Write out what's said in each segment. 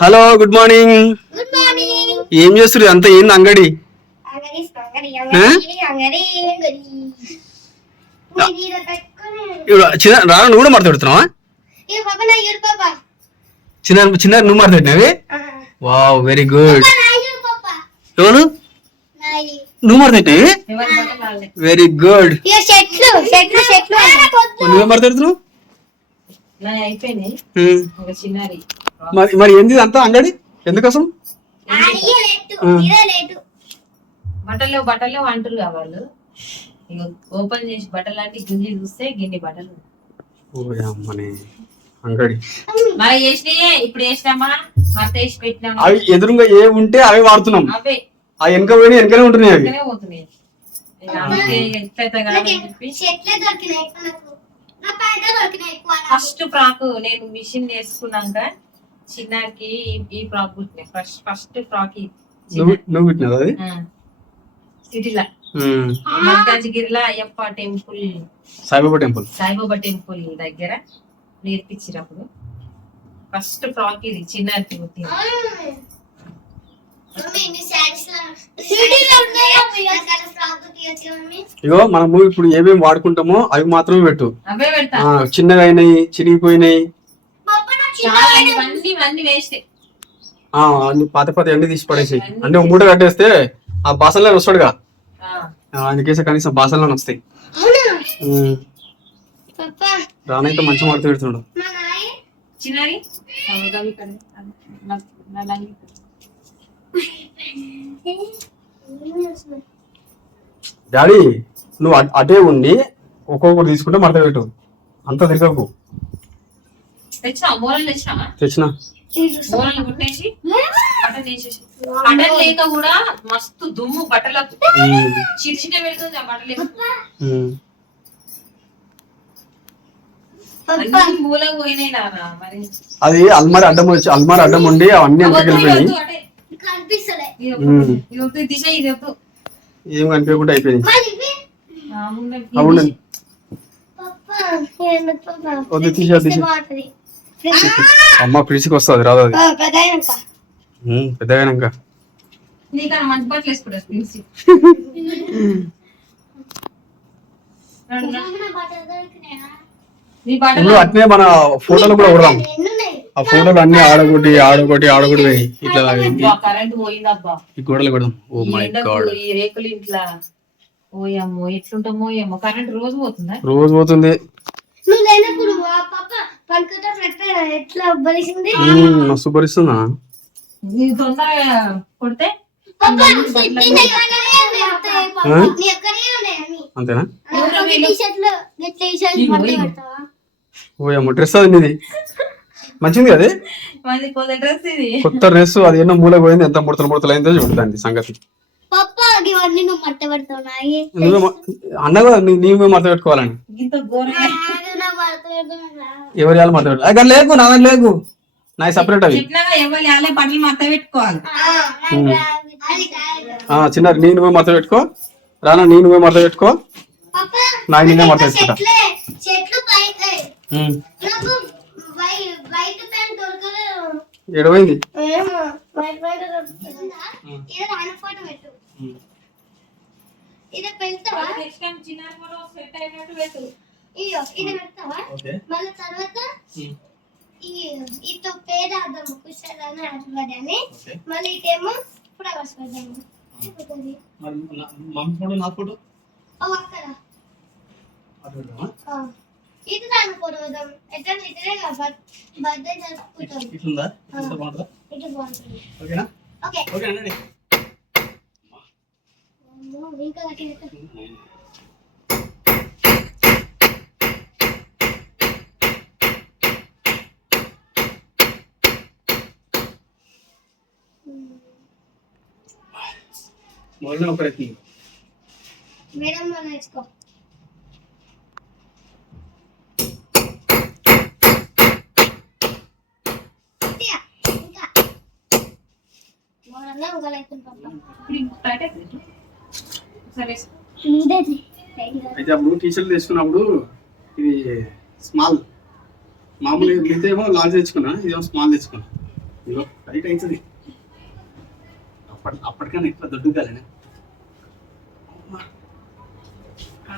Hello good morning. Good morning. ఏం చేస్తారు అంత ఏంది అంగడి? చిన్న రాను నువ్వు కూడా పాప చిన్న చిన్న నువ్వు పెట్టినవి? Wow very good. నా ఇరు పాప. ఎవరు? నువ్వు పెట్టినవి? Very good. నువ్వే మడత మరి మరి ఏంది అంతా అంగడి? ఎందుకోసం? ఆడియే లేటు ఆ. ఇదే లేటు బట్టలు బట్టలు కావాలి ఇక ఓపెన్ చేసి బట్టలు అంటే గుంజి చూస్తే గిన్ని బట్టలు. అంగడి. మరి వేసినాయే ఇప్పుడు వేసినామా మత్త వేసి పెట్టినామా? అవి ఎదురుగా ఏ ఉంటే అవి వాడుతున్నాం. అవే. ఆ వెనక పోయిన వెనకనే ఉంటున్నాయి అవి. పోతున్నాయి. ఫస్ట్ ఫ్రాక్ నేను మిషన్ వేసుకున్నాక చిన్నకి ఈ- ఫ్రాక్ కుట్టినా. ఫస్ట్ ఫస్ట్ ఫ్రాక్ ఇది నువ్వు నువ్వు కుట్టినదా అది? సిటీలో. మల్కాజ్గిరిలో Ayyappa temple. Saibaba temple. Saibaba temple దగ్గర నేర్పించినప్పుడు ఫస్ట్ ఫ్రాక్ ఇది చిన్నది కుట్టింది ఇగో మనము ఇప్పుడు ఏమేమి వాడుకుంటామో అవి మాత్రమే పెట్టు. అవే పెడతా. ఆ, చిన్నగా అయినాయి చిరిగిపోయినాయి చాలా ఇవన్నీ ఇవన్నీ వేస్తే ఆ, అన్ని పాత పాత అన్ని తీసి పడేసి అంటే ఒక మూట కట్టేస్తే ఆ బాసనలో వస్తాడుగా. ఆ, అందుకేసే కనీసం బాసనలో వస్తాయి. రానైతే మంచి మడత పెడుతున్నాడు. డాడీ నువ్వు అట్- అటే ఉండి ఒక్కొక్కటి తీసుకుంటే మడత పెట్టు. అంత తిరగకు. తెచ్చినా? మూలలు తెచ్చినా? తెచ్చిన. మూలలు కుట్టేసి బట్టలు లేక కూడా మస్తు దుమ్ము బట్టలకు. చిన్న పెడుతుంది ఆ బట్టలు అది అల్మారి అడ్డం వచ్చి అల్మారి అడ్డం ఉండి అవన్నీ వెళ్ళిపోయినాయి. ఏం కనిపించకుండా అయిపోయినాయి. మరి ఇవి? ఆ, ఉండండి. అవును పాప ఎందుకు పాప వద్దు, తీసేయ్, తీసేయ్. బాగుంటది. అమ్మ పిలిచికి వస్తుంది రాదు అది. పెద్ద అయినాక అట్నే మన ఫోటోలు కూడా కొడదాం. ఎన్నున్నాయి? ఆ ఫోటోలు అన్ని ఆడగొట్టి ఆడగొట్టి ఆడగొట్టి పోయి ఇట్లా ఈ గోడలు కొడదాం. Oh my god. ఈ రేకులు ఇంట్లో. ఓయమ్మో ఎట్లుంటామో ఏమో. కరెంట్ రోజు పోతుందా? రోజు పోతుంది. నువ్వు లేనప్పుడు ఆ పాప మస్తు భరిస్తుందా కొడితే? అన్ని అంతేనా? డ్రెస్ అది నీది మంచిది కదా మాది కొత్త డ్రెస్ ఇది. కొత్త డ్రెస్ అది ఎన్నో మూల పోయింది ఎంత ముడతలు ముడతలు అయిందో సంగతి. పప్ప ఇవన్నీ నువ్వు మట్ట పెడతావు నువ్వే మ- అన్నగా నీ- నీవే మడత పెట్టుకోవాలని ఇంత ఘోరంగా మడత పెడతావు ఎవరి వాళ్ళు పెట్టు అక్కడ లేకు నా దాంట్లో లేకు నా సపరేట్ అవి. చిన్న నీ నువ్వే మడత పెట్టుకో. రానా నీ నువ్వే మడత పెట్టుకో. నాకు నేనే మడత పెట్టుకుంటా చెట్లే చెట్లు పై ఏయ్, ఉమ్, నాకు వై వైట్ ప్యాంట్ దొరకలేదు. ఎడవైంది ఏమో వైట్ ప్యాంట్ దొరుకుతుందా. ఇది ఫోటో పెడతావా నెక్స్ట్ టైం చిన్న కూడా సెట్ అయినట్టు పెట్టు. ఇది పెడతావా? మళ్ళీ తర్వాత ఈ ఇటు పేరు ఆదాము ఓకే. మళ్ళీ ఇటేమో. మరి నా- మమ్మీ ఫోటో నా ఫోటో? ఓ అక్కడ. అటు పెడదామా? ఆ. ఇది దాని ఫోటో పెడదాం ఎట్లా ఇతరే బర్త్డే జరుపుకుంటాం. ఇట్లుందా? ఇంత బాగుంటుందా? ఇటు బాగుంటుంది. ఓకేనా? ఓకే. ఓకే అనండి. అమ్మో, ఇంకా గట్టిగా పెట్టు. మొదలనే ఒక రైతు మేడం మనం నేర్చుకో గట్టిగా, ఇంకా మోడల్గా ఇంకో లైఫ్ పాప ఇప్పుడు అయిపోయింది. సరే. ఇదేది అయితే అప్పుడు టీషర్ట్ తీసుకున్నప్పుడు ఇది స్మాల్ మామూలు మిగతా ఏమో లార్జ్ తెచ్చుకున్నా ఇదేమో స్మాల్ తెచ్చుకున్నా. ఇగో టైట్ అవుతుంది. అప్పటి అప్పటికన్నా ఎక్కువ దొడ్డు కాలేనే?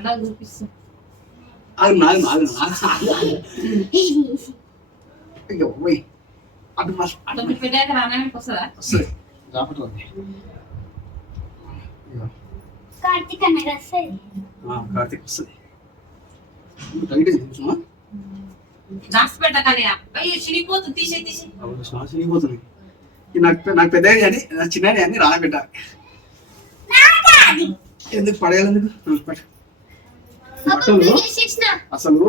కండా చూపిస్తుంది ఆగు నాగు నాగు నాగు అయ్యో పోయి అటు మస్తు అటు తొమ్మిది పెట్టాక రానానికి వస్తుందా? ఇగో, కార్తీక్ అన్న వస్తుంది ఆ, కార్తీక్ వస్తుంది. టైట్ అయింది చూసినావా? దాసి పెట్టకని అయ్యో చినిగిపోతుంది. తీసే తీసి. అవును, శ్వాస ఇది నాకు నాకు పెద్ద కానీ చిన్న అని ఎందుకు పట్టు. బట్టలు అసలు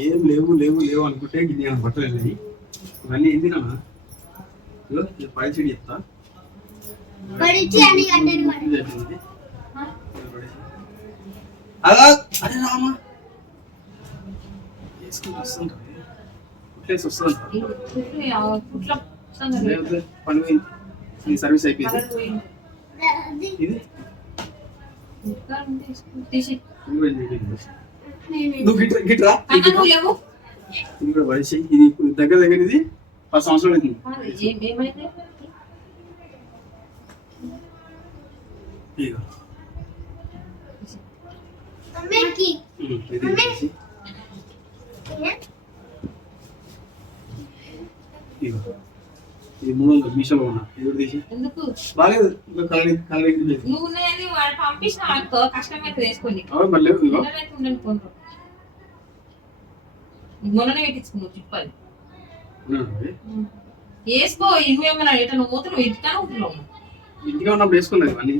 ఏం లేవు లేవు లేవు అనుకుంటే గిన్నె బట్టలు వెళ్ళాయి ఇవన్నీ ఏంది నా పై చెడి చెప్తా. అలా? అరే రామా. వేసుకుంటూ వస్తుంటారు కుట్లేసి పని నీ సర్వీస్ అయిపోయింది. ఇది? నువ్వు గిట్ గిట్రా అన్న నువ్వు లేవు ఇది కూడా పడేసి ఇది ఇప్పుడు దగ్గర దగ్గర ఇది పది సంవత్సరాలు అవుతుంది ఏం- ఏమైంది ఇదిగో. ఇది మూడు వందలు మీషోలో ఉన్నా. ఇది కూడా తీసి? ఎందుకు? బాగాలేదు. ఇంకా కలర్ కలర్ ఇది లేదు? నువ్వు ఉన్నాయని వాడు పంపించిన అనుకో వేసుకోండి. అవును ఇదిగో ఉండని మొన్ననే పెట్టించుకున్నావు ఎట నువ్వు నువ్వు ఇంటికానే ఉంటున్నావు. ఇంటిగా ఉన్నప్పుడు వేసుకున్నది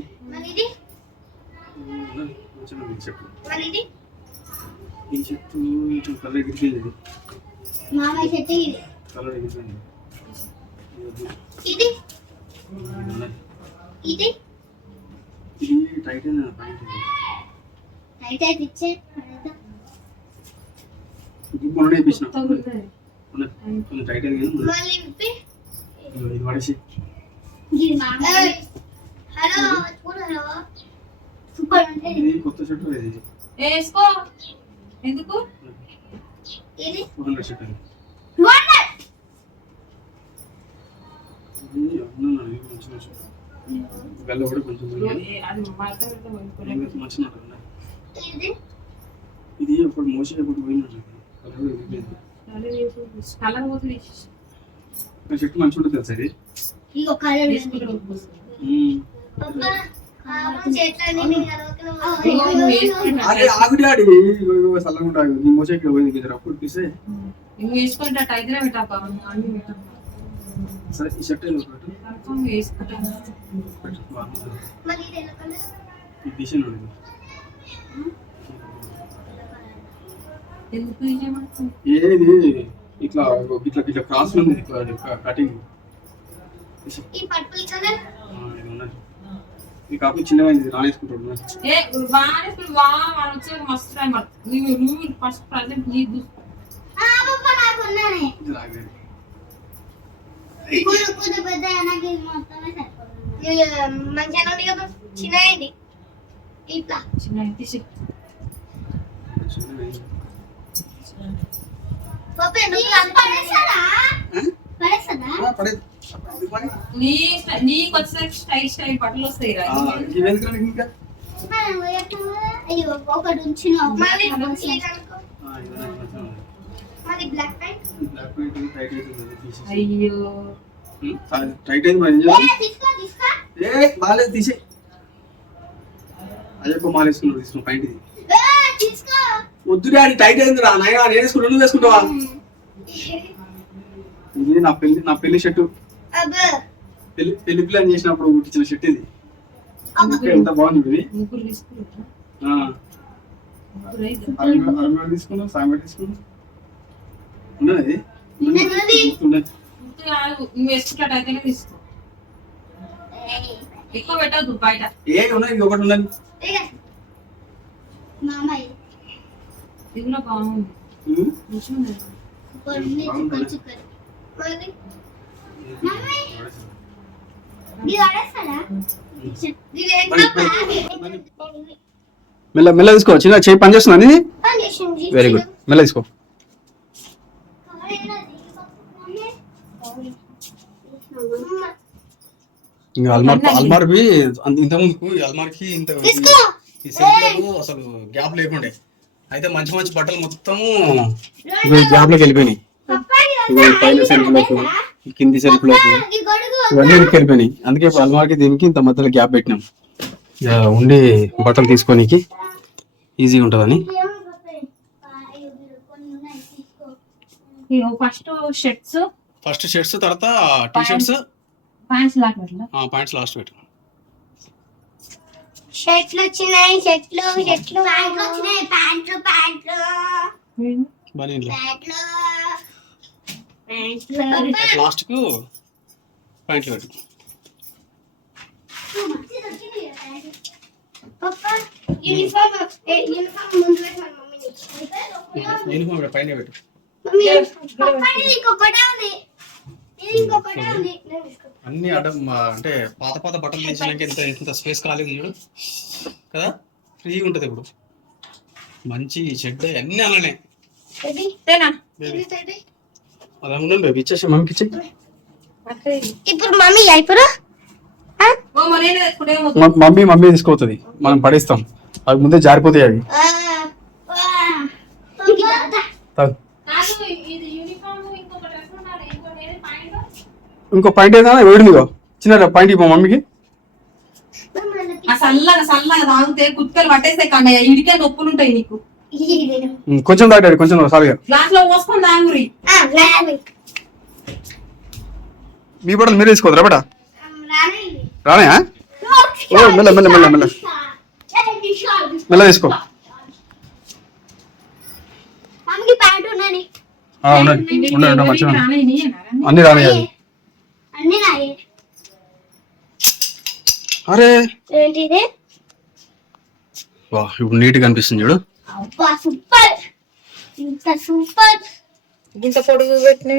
ఈ చెట్టు ఇటు ఎగిరిపోయింది. కలర్ ఎగిరిపోయింది. ఇది ఇది ఉన్నది. ఇది ఇది టైట్ అయింది నా ప్యాంట్ ఇది. అయితే అయితే ఇచ్చే ఇది మొన్న వేయించిన కొత్తగా ఉన్నది. ఉన్నది. కొంచెం టైట్ అయింది కానీ ఉన్నది. మళ్ళీ విప్పి ఇదిగో ఇది పడేసి ఇది మామయ్య హలో హలో సూపర్ ఉంటుంది ఇది కొత్త చెట్టు ఇది వేసుకో ఎందుకు ఇది చెట్టు ఇది. వండర్ ఇది మంచిగా కూడా కొంచెం. ఇది మంచిగా ఒకటి మోసే ఒకటి పోయినట్టు చెట్టు మంచిగా ఉంటుంది తెలుసా ఇది నీ మోసే ఇక్కడ పోయింది? అప్పుడు తీసే. నువ్వు వేసుకుంటే అన్ని పెట్టాప సరే ఈ షర్ట్ ఏదో పెట్టు కన్ఫర్మ్ వేసుకుంటా పెట్టు బాగుంది. మరి ఇది ఎలా కలర్ ఇది తీసేను ఇది. ఎందుకు ఇయ్యమంటుంది ఏది ఇట్లా ఇగో ఇట్లా ఇట్లా క్రాస్ ఉంది ఇట్లా ఇట్లా కటింగ్ ఈ పర్పుల్ కలర్ ఇది ఉన్నది ఈ కాపు చిన్నగా ఇది రానేసుకుంటాడు ఏ బాగా వా వాళ్ళు వచ్చే మస్తు టైం పడుతుంది నువ్వు నువ్వు ఫస్ట్ ప్రజెంట్ నీ దు- ఆ పప్పా నాకు ఉన్నానే ఇది రాగలేదు కూర కూర పెద్ద నాకు ఇది మొత్తమే సరిపోతుంది మంచిగా ఉంది కదా చిన్న ఇది ఇట్లా చిన్న తీసి నీకు వచ్చేసరికి స్టైల్ స్టైల్ బట్టలు వస్తాయి రా ఒకటి ఉంచిన బ్లాక్ ప్యాంట్ బ్లాక్ ప్యాంట్ ఇది టైట్ అవుతుంది అది తీసేసి. అయ్యో. ఉమ్, సరే, టైట్ అయింది మరి ఏం చేయాలి? తీసుకో ఏ తీసే. పైంట్ ఇది. ఏ, తీసుకో. వద్దు డాడీ టైట్ అయింది రా. నాయన నేను వేసుకుంటా నువ్వు వేసుకుంటావా ఇది నా పెళ్ళి నా పెళ్ళి షర్టు. అబ్బా. పెళ్ళి పెళ్ళి ప్లాన్ చేసినప్పుడు కుట్టించిన షర్ట్ ఇది. ఎంత బాగుంది ఇది? తీసుకున్నాం సాయంత్రం తీసుకున్నాం ఉన్నది ఇది? ఉన్నది. ఉన్నది. గుర్తు కాదు నువ్వు వేసుకుంటాటైతేనే తీసుకో. ఎక్కువ పెట్టద్దు బయట. ఏ ఉన్నది? ఒకటి ఉన్నది. బాగుంది. మెల్ల మెల్ల తీసుకో. చిన్న చేయి పని చేస్తున్నా వెరీ గుడ్ మెల్ల తీసుకో. కవర్ ఏంటది? మమ్మీ ఇంకా అల్మార్ అల్మార్వి అంత- ఇంత ఈ అల్మార్కి ఇంత తీసుకో. ఈ సెల్ఫ్లకు అసలు గ్యాప్ లేకుండే. అయితే మంచి మంచి బట్టలు మొత్తము గ్యాప్లోకి వెళ్ళిపోయినాయి. పైన సెల్ఫ్లకు ఈ కింది సెల్ఫ్లకు. ఇవన్నీ వెళ్ళిపోయినాయి? అందుకే అల్మార్కి దీనికి ఇంత మధ్యలో గ్యాప్ పెట్టినాం. ఉండి బట్టలు తీసుకోనికి ఈజీగా ఉంటుందని. First shirts. ఫస్ట్ షర్ట్స్ తర్వాత టీ షర్ట్స్ ప్యాంట్స్ లాగా పెట్టలా? ప్యాంట్స్ లాస్ట్ పెట్టు. షర్ట్లు వచ్చినాయి షర్ట్లు షర్ట్లు ప్యాంట్లు వచ్చినాయి ప్యాంట్లు. ప్యాంట్లు బనీన్లు ప్యాంట్లు. లాస్ట్కు ప్యాంట్లు పెట్టు. యూనిఫామ్ యూనిఫామ్ ముందు పెట్టమని మమ్మీని. యూనిఫామ్ పైన పెట్టు. మమ్మీ పప్పా ఇది ఇంకొకటే ఉంది. అన్ని అడ్డం అంటే పాత పాత బట్టలు తీసినాక ఇంత ఇంత స్పేస్ ఖాళీ ఉంది చూడు. కదా? ఫ్రీగా ఉంటుంది ఇప్పుడు. మంచి షెడ్ అన్ని అలానే. అలా ఉండండి బేబీ ఇచ్చేసి మమ్మీకి ఇచ్చే ఇప్పుడు మమ్మీ ఇప్పుడేమో మమ్మీ మమ్మీ తీసుకోతుంది మనం పడేస్తాం. అవి ముందే జారిపోతాయి అవి తాగు. కాదు ఇది యూనిఫామ్ ఇంకొక డ్రెస్ ఉన్నాడు ఇంకోటి ఏది పాయింట్ ఇంకో పాయింట్ ఏదైనా వేడిందిగో చిన్న పాయింట్ ఇవ్వ మమ్మీకి. ఆ సల్లగా సల్లగా తాగితే కుక్కలు పట్టేస్తే కన్నయ్య ఇడికే నొప్పులు ఉంటాయి నీకు. కొంచెం తాగాడు కొంచెం సారిగా గ్లాస్లో పోసుకొని తాగురి. మీ బట్టలు మీరు తీసుకోవద్దు బట రానయా? ఓ మెల్ల మెల్ల మెల్ల మెల్ల. మెల్ల తీసుకో మమ్మీకి ప్యాంట్ ఉన్నది. ఆ, ఉండండి ఉండండి ఉండండి మంచిగా ఉండండి. రానే నీయేనా? అన్ని రానయ్యా అన్ని నాయే అరే! ఏంటిది? వా ఇప్పుడు నీట్గా అనిపిస్తుంది చూడు. అబ్బా సూపర్! ఇంత సూపర్! ఇంత పొడుగు పెట్టిన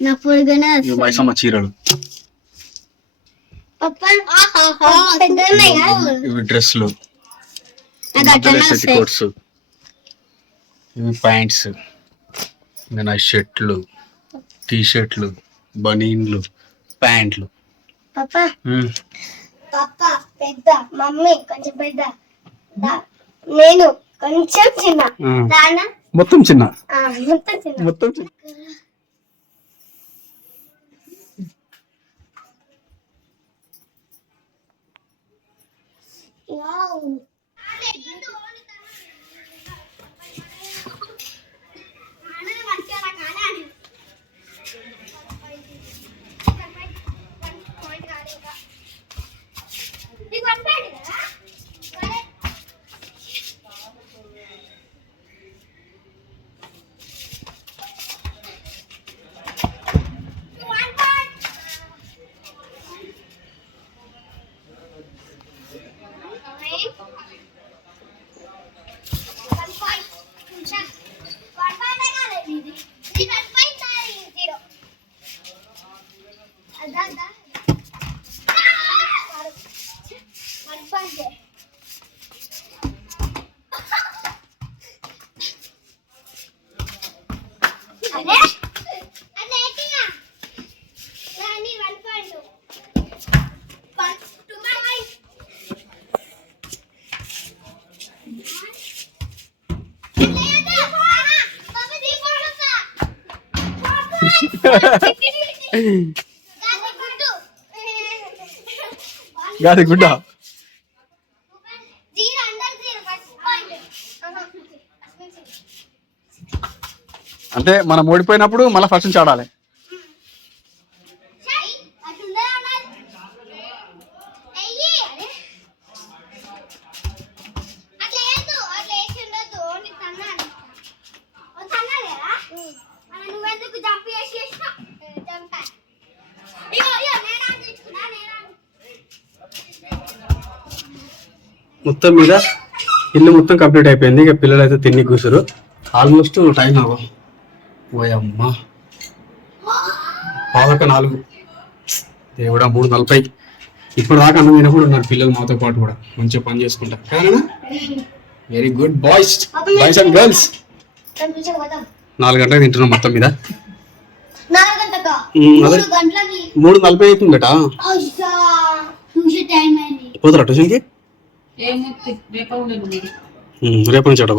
నా పొడిగానే ఇవి మైసమ్మ చీరలు. ఇవి డ్రెస్లు కోట్స్. ఇవి ప్యాంట్స్. ఇంకా నా షర్ట్లు టీ షర్ట్లు బనీన్లు ప్యాంట్లు. పప్ప పప్ప పెద్ద మమ్మీ కొంచెం పెద్ద నేను కొంచెం చిన్న. దానా మొత్తం చిన్న? మొత్తం చిన్న. మొత్తం చిన్న. వావ్. గాడి గుడ్డ. అంటే మనం ఓడిపోయినప్పుడు మళ్ళీ ఫస్ట్ నుంచి ఆడాలి. మొత్తం మీద ఇల్లు మొత్తం కంప్లీట్ అయిపోయింది. ఇక పిల్లలు అయితే తిని కూర్చురు. ఆల్మోస్ట్ టైం అవ్వ. ఓయమ్మా. పాదక నాలుగు. దేవుడా మూడు నలభై. ఇప్పుడు దాకా అన్నం తినప్పుడు ఉన్నారు పిల్లలు మాతో పాటు కూడా. మంచిగా పని చేసుకుంటారు కానా very good boys boys and girls నాలుగు గంటలకు తింటున్నాం మొత్తం మీద. మూడు నలభై అవుతుందట అయ్యా చూసే టైం అయింది. పోతారా ట్యూషన్కి? ఏమో రేపు రేపు నుంచి అట